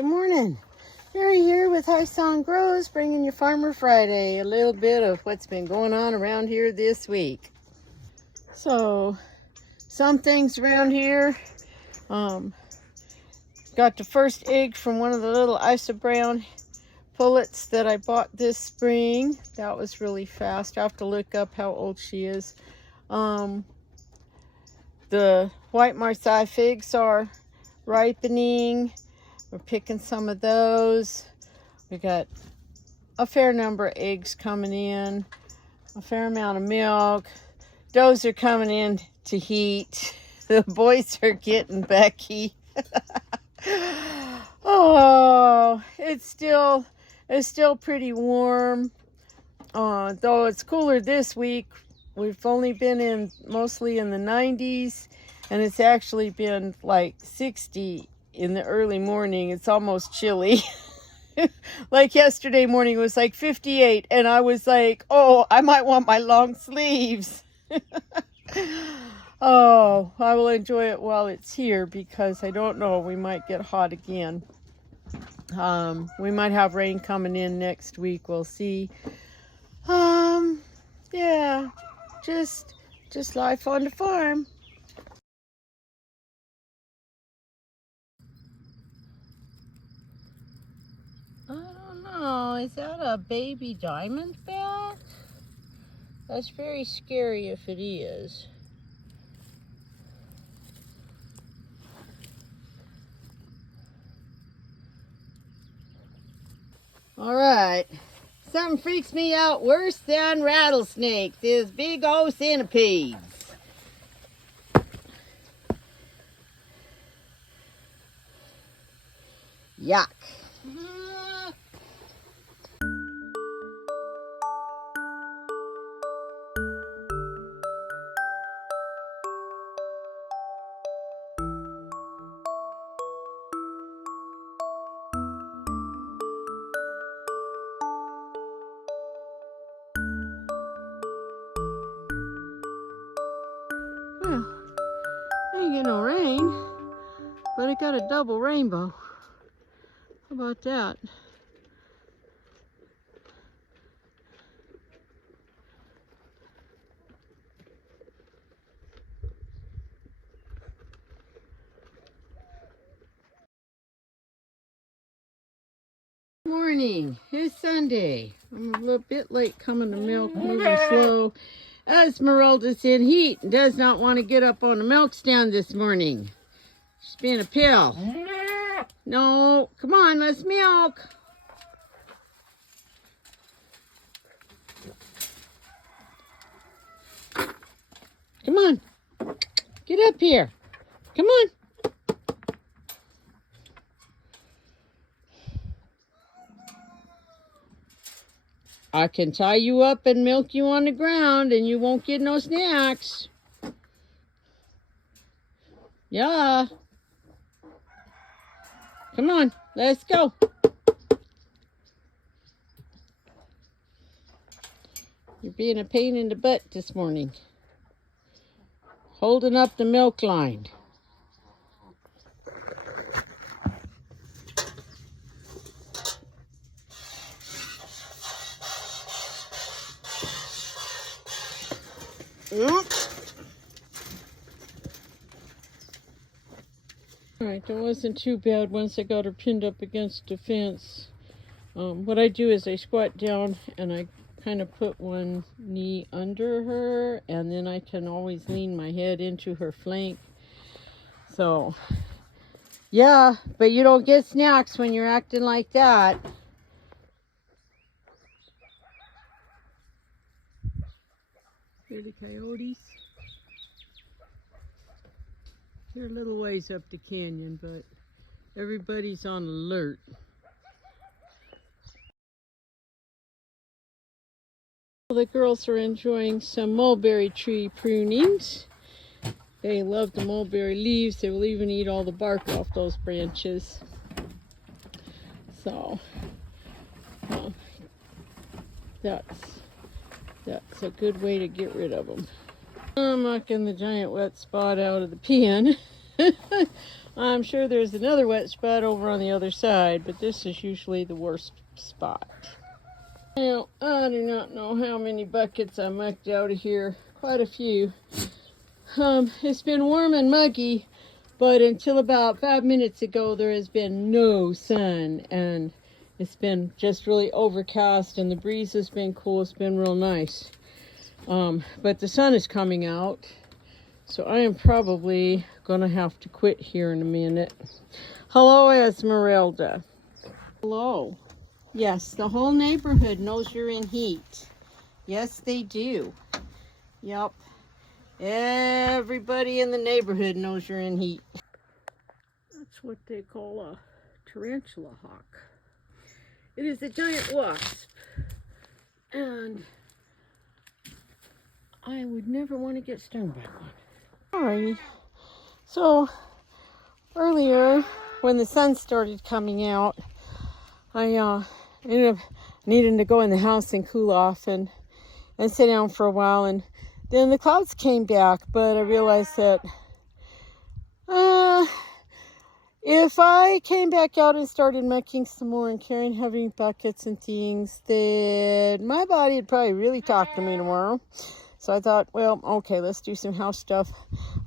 Good morning. Mary here with High Song Grows, bringing you Farmer Friday. A little bit of what's been going on around here this week. So, some things around here. Got the first egg from one of the little Isa Brown pullets that I bought this spring. That was really fast. I have to look up how old she is. The White Marseille figs are ripening. We're picking some of those. We got a fair number of eggs coming in, a fair amount of milk. Does are coming in to heat. The boys are getting Becky. Oh, it's still pretty warm. Though it's cooler this week. We've only been mostly in the 90s, and it's actually been like 60 in the early morning. It's almost chilly. Like yesterday morning, it was like 58, and I was like, oh, I might want my long sleeves. Oh, I will enjoy it while it's here, because I don't know, we might get hot again. We might have rain coming in next week. We'll see. Yeah, just life on the farm. I don't know, is that a baby diamondback? That's very scary if it is. All right, something freaks me out worse than rattlesnakes is big old centipedes. Yuck. Well, ain't get no rain, but it got a double rainbow. How about that? Morning. It's Sunday. I'm a little bit late coming to milk, moving slow. Esmeralda's in heat and does not want to get up on the milk stand this morning. She's being a pill. No, come on, let's milk. Come on, get up here. Come on. I can tie you up and milk you on the ground and you won't get no snacks. Yeah. Come on, let's go. You're being a pain in the butt this morning. Holding up the milk line. Alright, that wasn't too bad once I got her pinned up against the fence. What I do is I squat down and I kind of put one knee under her, and then I can always lean my head into her flank. So, yeah, but you don't get snacks when you're acting like that. Here are the coyotes. They're a little ways up the canyon, but everybody's on alert. The girls are enjoying some mulberry tree prunings. They love the mulberry leaves. They will even eat all the bark off those branches. So, that's a good way to get rid of them. I'm knocking the giant wet spot out of the pen. I'm sure there's another wet spot over on the other side, but this is usually the worst spot. Now, I do not know how many buckets I mucked out of here. Quite a few. It's been warm and muggy, but until about 5 minutes ago, there has been no sun, and it's been just really overcast, and the breeze has been cool. It's been real nice. But the sun is coming out, so I am probably gonna have to quit here in a minute. Hello, Esmeralda. Hello. Yes, the whole neighborhood knows you're in heat. Yes, they do. Yep. Everybody in the neighborhood knows you're in heat. That's what they call a tarantula hawk. It is a giant wasp, and I would never want to get stung by one. Alrighty. So earlier, when the sun started coming out, I ended up needing to go in the house and cool off and sit down for a while, and then the clouds came back, but I realized that if I came back out and started mucking some more and carrying heavy buckets and things, then my body would probably really talk to me tomorrow. So I thought, well, okay, let's do some house stuff.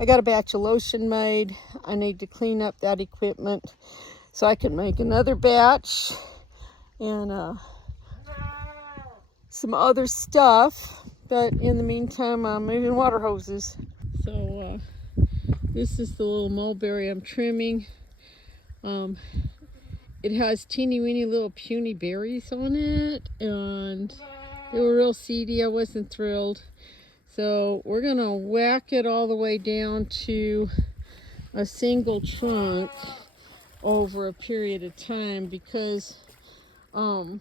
I got a batch of lotion made. I need to clean up that equipment so I can make another batch and some other stuff. But in the meantime, I'm moving water hoses. So this is the little mulberry I'm trimming. It has teeny weeny little puny berries on it, and they were real seedy. I wasn't thrilled. So we're gonna whack it all the way down to a single trunk over a period of time, because I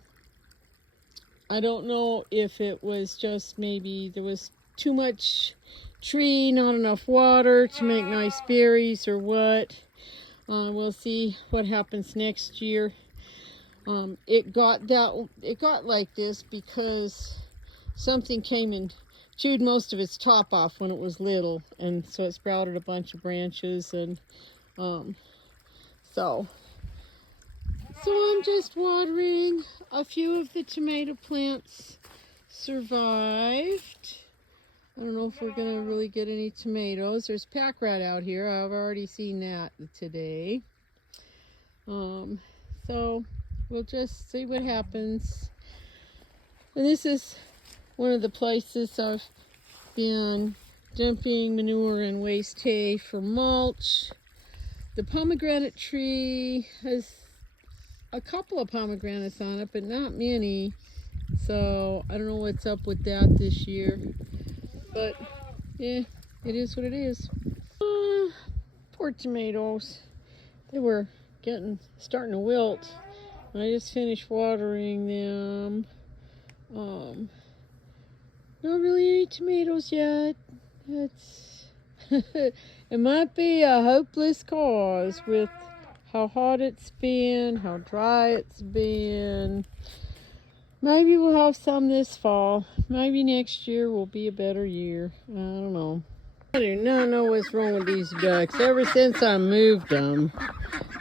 don't know if it was just maybe there was too much tree, not enough water to make nice berries, or what. We'll see what happens next year. It got like this because something came and chewed most of its top off when it was little, and so it sprouted a bunch of branches, and so I'm just watering. A few of the tomato plants survived. I don't know if we're gonna really get any tomatoes. There's pack rat out here. I've already seen that today. So we'll just see what happens. And this is one of the places I've been dumping manure and waste hay for mulch. The pomegranate tree has a couple of pomegranates on it, but not many. So I don't know what's up with that this year. But yeah, it is what it is. Poor tomatoes. They were starting to wilt. I just finished watering them. Not really any tomatoes yet. It's it might be a hopeless cause with how hot it's been, how dry it's been. Maybe we'll have some this fall. Maybe next year will be a better year. I don't know. I do not know what's wrong with these ducks. Ever since I moved them,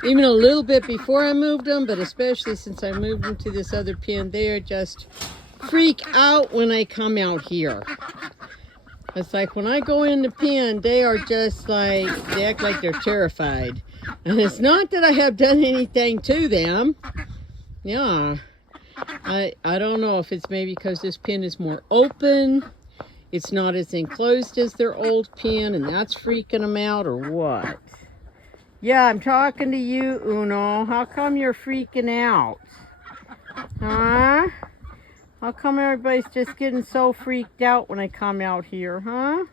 even a little bit before I moved them, but especially since I moved them to this other pen, they are just freak out when I come out here. It's like when I go in the pen, they are just like, they act like they're terrified. And it's not that I have done anything to them. Yeah. I don't know if it's maybe because this pen is more open. It's not as enclosed as their old pen, and that's freaking them out, or what? Yeah, I'm talking to you, Uno. How come you're freaking out? Huh? How come everybody's just getting so freaked out when I come out here, huh?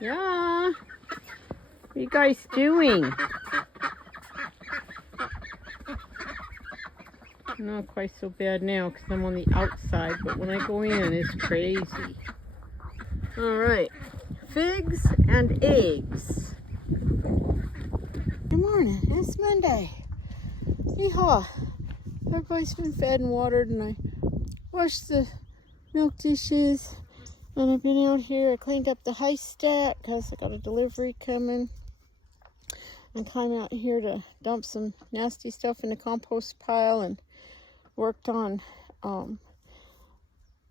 Yeah. What are you guys doing? Not quite so bad now because I'm on the outside, but when I go in, it's crazy. All right, figs and eggs. Good morning, it's Monday. Yeehaw. Everybody's been fed and watered, and I washed the milk dishes. And I've been out here. I cleaned up the high stack because I got a delivery coming. And came out here to dump some nasty stuff in the compost pile and worked on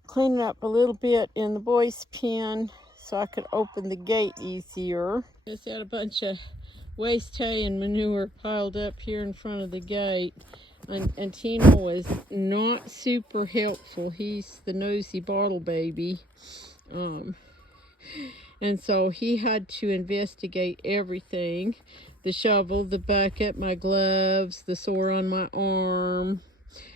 cleaning up a little bit in the boys' pen so I could open the gate easier. Just had a bunch of waste hay and manure piled up here in front of the gate. And Tino was not super helpful. He's the nosy bottle baby. And so he had to investigate everything. The shovel, the bucket, my gloves, the sore on my arm.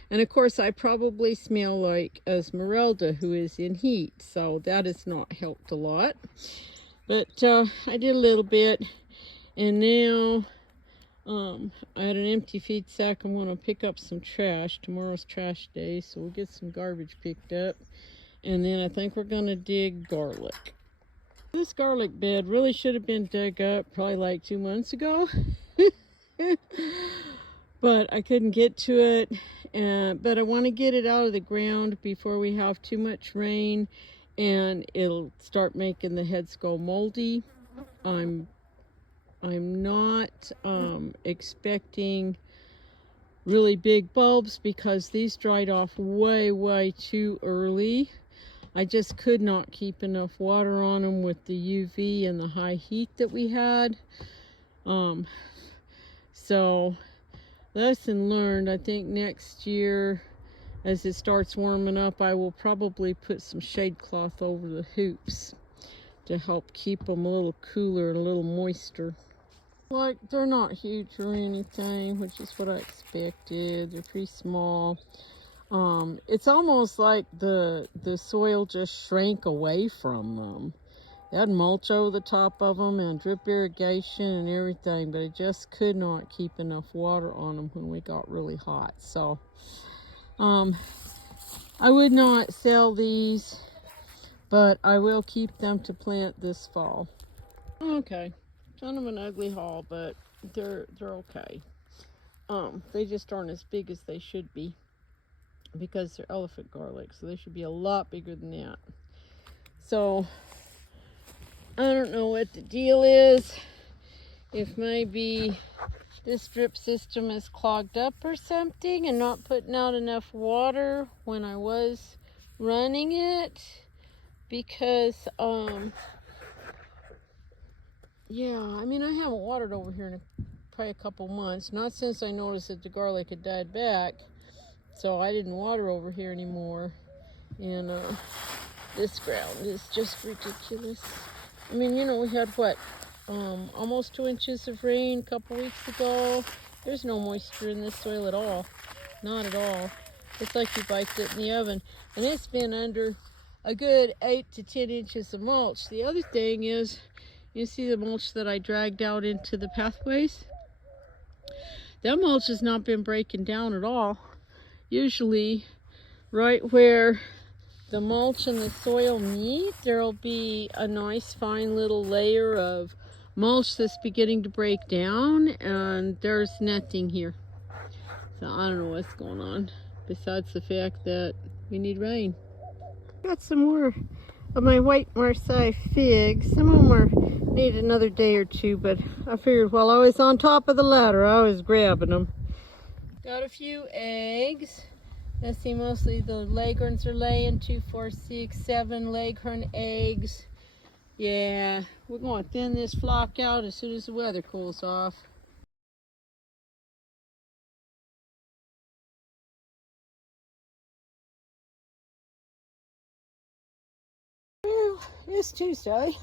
And of course I probably smell like Esmeralda, who is in heat. So that has not helped a lot. But I did a little bit. And now I had an empty feed sack. I'm going to pick up some trash. Tomorrow's trash day, so we'll get some garbage picked up. And then I think we're going to dig garlic. This garlic bed really should have been dug up probably like 2 months ago. But I couldn't get to it. But I want to get it out of the ground before we have too much rain. And it'll start making the heads go moldy. I'm not expecting really big bulbs because these dried off way too early. I just could not keep enough water on them with the UV and the high heat that we had. So lesson learned. I think next year as it starts warming up, I will probably put some shade cloth over the hoops to help keep them a little cooler and a little moister. Like, they're not huge or anything, which is what I expected. They're pretty small. It's almost like the soil just shrank away from them. They had mulch over the top of them and drip irrigation and everything, but it just could not keep enough water on them when we got really hot. So, I would not sell these, but I will keep them to plant this fall. Okay, kind of an ugly haul, but they're okay. They just aren't as big as they should be because they're elephant garlic, so they should be a lot bigger than that. So I don't know what the deal is. If maybe this drip system is clogged up or something and not putting out enough water when I was running it, because yeah, I mean, I haven't watered over here in probably a couple months, not since I noticed that the garlic had died back, so I didn't water over here anymore. And this ground is just ridiculous. I mean, you know, we had what, almost 2 inches of rain a couple weeks ago. There's no moisture in this soil at all. Not at all. It's like you baked it in the oven. And it's been under a good 8 to 10 inches of mulch. The other thing is, you see the mulch that I dragged out into the pathways? That mulch has not been breaking down at all. Usually, right where the mulch and the soil meet, there'll be a nice fine little layer of mulch that's beginning to break down, and there's nothing here. So I don't know what's going on, besides the fact that we need rain. Got some more of my White Marseille figs. Some of them need another day or two, but I figured while I was on top of the ladder, I was grabbing them. Got a few eggs. Let's see, mostly the leghorns are laying 2, 4, 6, 7 leghorn eggs. Yeah, we're going to thin this flock out as soon as the weather cools off. Well, it's Tuesday.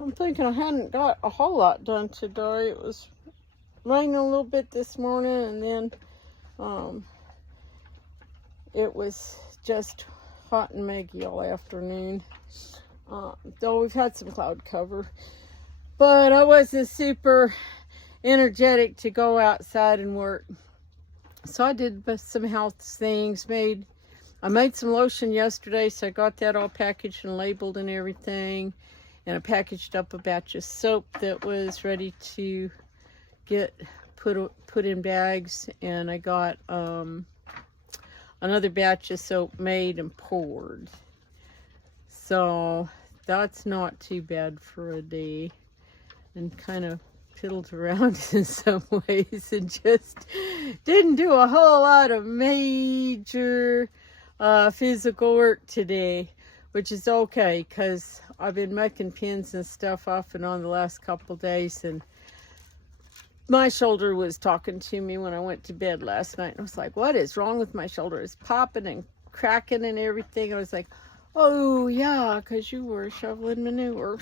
I'm thinking I hadn't got a whole lot done today. It was raining a little bit this morning, and then it was just hot and muggy all afternoon. Though we've had some cloud cover. But I wasn't super energetic to go outside and work. So I did some health things. I made some lotion yesterday, so I got that all packaged and labeled and everything. And I packaged up a batch of soap that was ready to get put in bags. And I got a another batch of soap made and poured. So that's not too bad for a day. And kind of piddled around in some ways and just didn't do a whole lot of major physical work today, which is okay because I've been making pins and stuff off and on the last couple days, and my shoulder was talking to me when I went to bed last night, and I was like, what is wrong with my shoulder? It's popping and cracking and everything. I was like, oh yeah, because you were shoveling manure.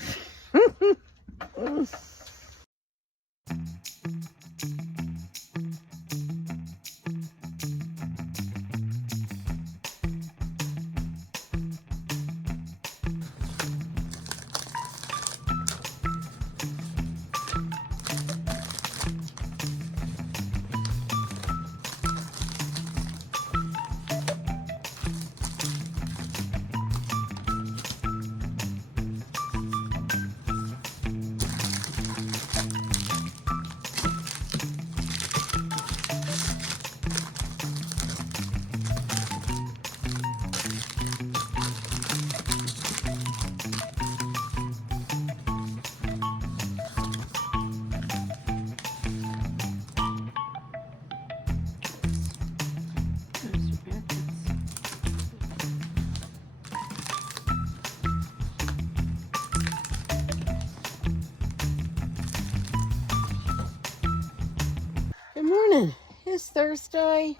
Good morning. It's Thursday.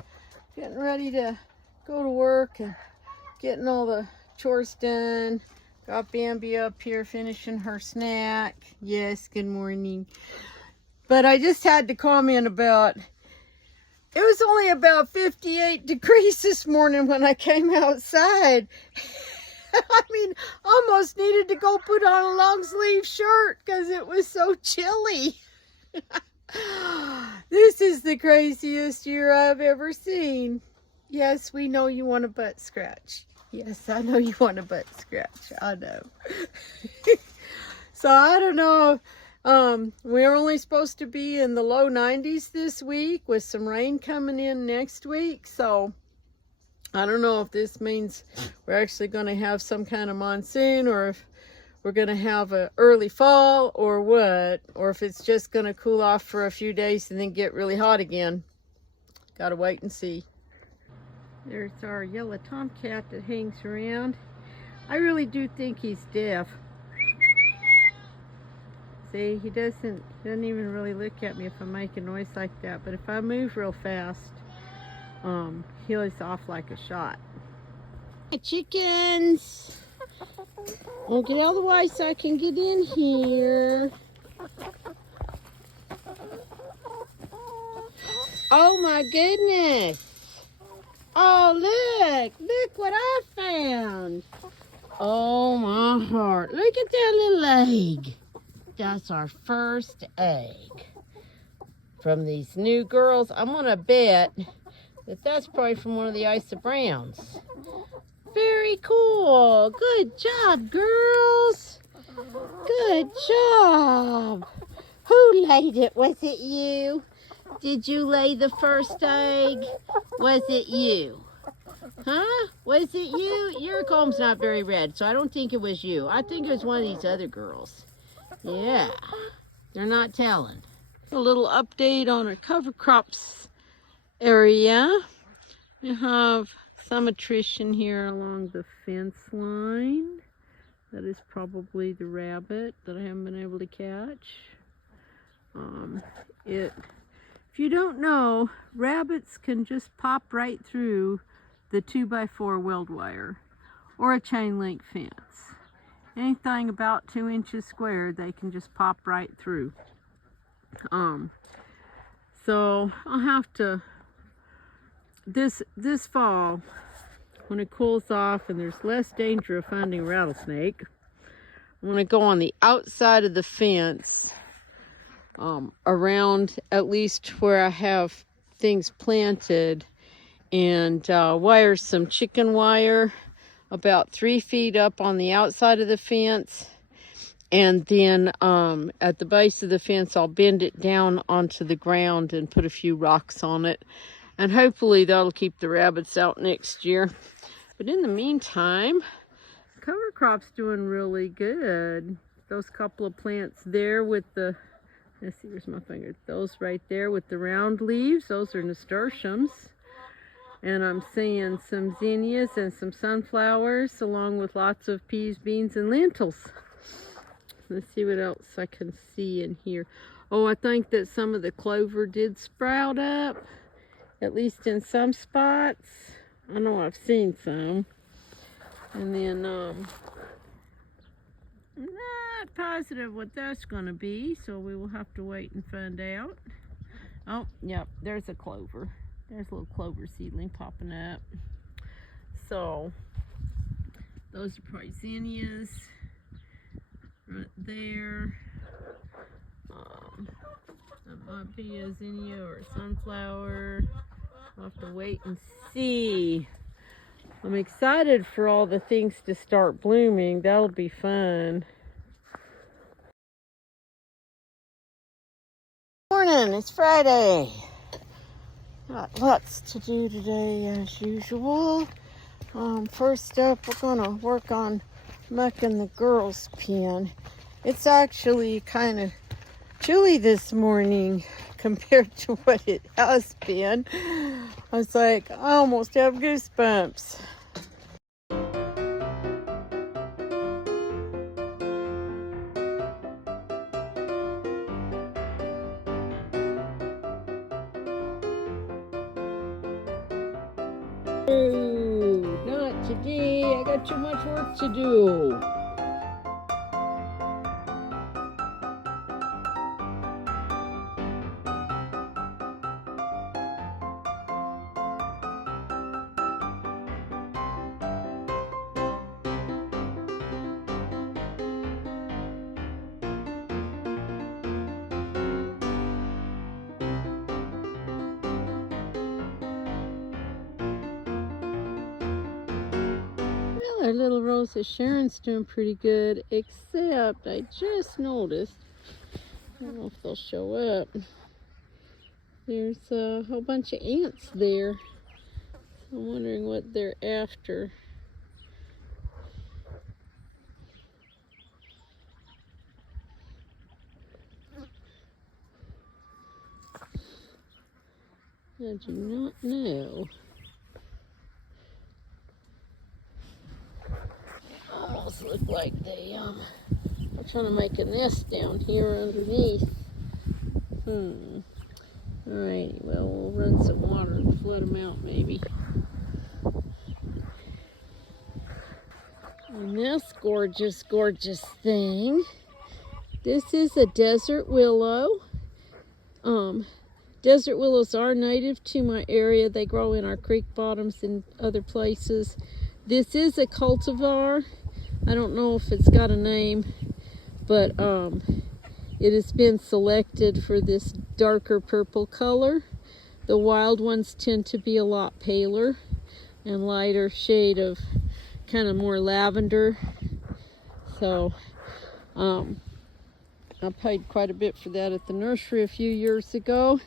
Getting ready to go to work and getting all the chores done. Got Bambi up here finishing her snack. Yes, good morning. But I just had to comment about, it was only about 58 degrees this morning when I came outside. I mean, almost needed to go put on a long sleeve shirt because it was so chilly. This is the craziest year I've ever seen. Yes, we know you want a butt scratch. Yes, I know you want a butt scratch. I know. So I don't know. We're only supposed to be in the low 90s this week with some rain coming in next week. So I don't know if this means we're actually going to have some kind of monsoon, or if we're going to have an early fall, or what, or if it's just going to cool off for a few days and then get really hot again. Gotta wait and see. There's our yellow tomcat that hangs around. I really do think he's deaf. See, he doesn't even really look at me if I make a noise like that, but if I move real fast, he's off like a shot. Hi, chickens! I'll get out of the way so I can get in here. Oh my goodness! Oh look what I found! Oh my heart, look at that little egg. That's our first egg from these new girls. I'm gonna bet that that's probably from one of the Isa Browns. Very cool. Good job, girls. Good job. Who laid it? Was it you? Did you lay the first egg? Was it you? Huh? Was it you? Your comb's not very red, so I don't think it was you. I think it was one of these other girls. Yeah. They're not telling. A little update on our cover crops area. We have some attrition here along the fence line. That is probably the rabbit that I haven't been able to catch. If you don't know, rabbits can just pop right through the 2x4 weld wire or a chain link fence. Anything about 2 inches square, they can just pop right through. So I'll have to, this fall, when it cools off and there's less danger of finding a rattlesnake, I'm going to go on the outside of the fence, around at least where I have things planted, and wire some chicken wire about 3 feet up on the outside of the fence. And then at the base of the fence, I'll bend it down onto the ground and put a few rocks on it. And hopefully that'll keep the rabbits out next year. But in the meantime, cover crop's doing really good. Those couple of plants there with the, let's see, where's my finger? Those right there with the round leaves, those are nasturtiums. And I'm seeing some zinnias and some sunflowers, along with lots of peas, beans, and lentils. Let's see what else I can see in here. Oh, I think that some of the clover did sprout up, at least in some spots. I know I've seen some. And then, I'm not positive what that's going to be, so we will have to wait and find out. Oh, yep, there's a clover. There's a little clover seedling popping up. So, those are probably zinnias right there. That might be a zinnia or a sunflower. I'll have to wait and see. I'm excited for all the things to start blooming. That'll be fun. Morning, it's Friday. Got lots to do today as usual. First up, we're gonna work on mucking the girls' pen. It's actually kind of chilly this morning compared to what it has been. I was like, I almost have goosebumps. Oh, not today. I got too much work to do. Our little Rosa Sharon's doing pretty good, except I just noticed, I don't know if they'll show up, there's a whole bunch of ants there. I'm wondering what they're after. I do not know. Almost look like they are trying to make a nest down here underneath. Alright, well, we'll run some water and flood them out maybe. And this gorgeous, gorgeous thing, this is a desert willow. Desert willows are native to my area. They grow in our creek bottoms and other places. This is a cultivar. I don't know if it's got a name, but it has been selected for this darker purple color. The wild ones tend to be a lot paler and lighter shade of kind of more lavender. So I paid quite a bit for that at the nursery a few years ago.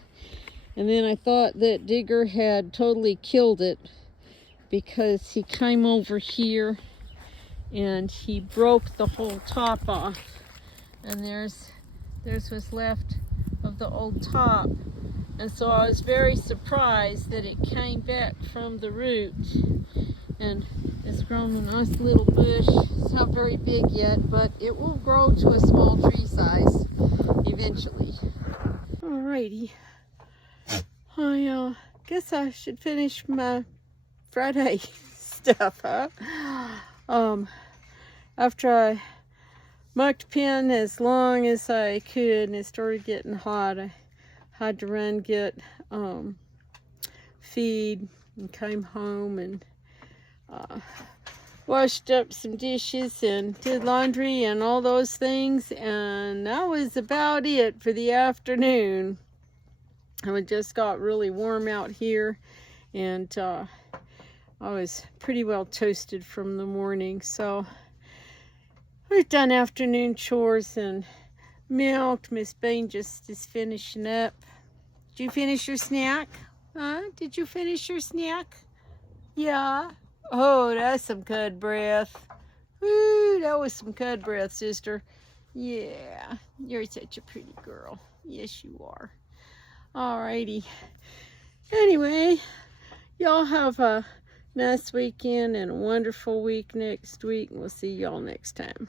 And then I thought that Digger had totally killed it because he came over here and he broke the whole top off. And there's what's left of the old top. And so I was very surprised that it came back from the root. And it's grown a nice little bush. It's not very big yet, but it will grow to a small tree size eventually. Alrighty. I guess I should finish my Friday stuff, huh? After I mucked pen as long as I could and it started getting hot, I had to run get feed and came home and washed up some dishes and did laundry and all those things, and that was about it for the afternoon. It just got really warm out here, and I was pretty well toasted from the morning. So we've done afternoon chores and milked. Miss Bain just is finishing up. Did you finish your snack? Huh? Did you finish your snack? Yeah. Oh, that's some cud breath. Woo, that was some cud breath, sister. Yeah, you're such a pretty girl. Yes, you are. Alrighty. Anyway, y'all have a nice weekend and a wonderful week next week. And we'll see y'all next time.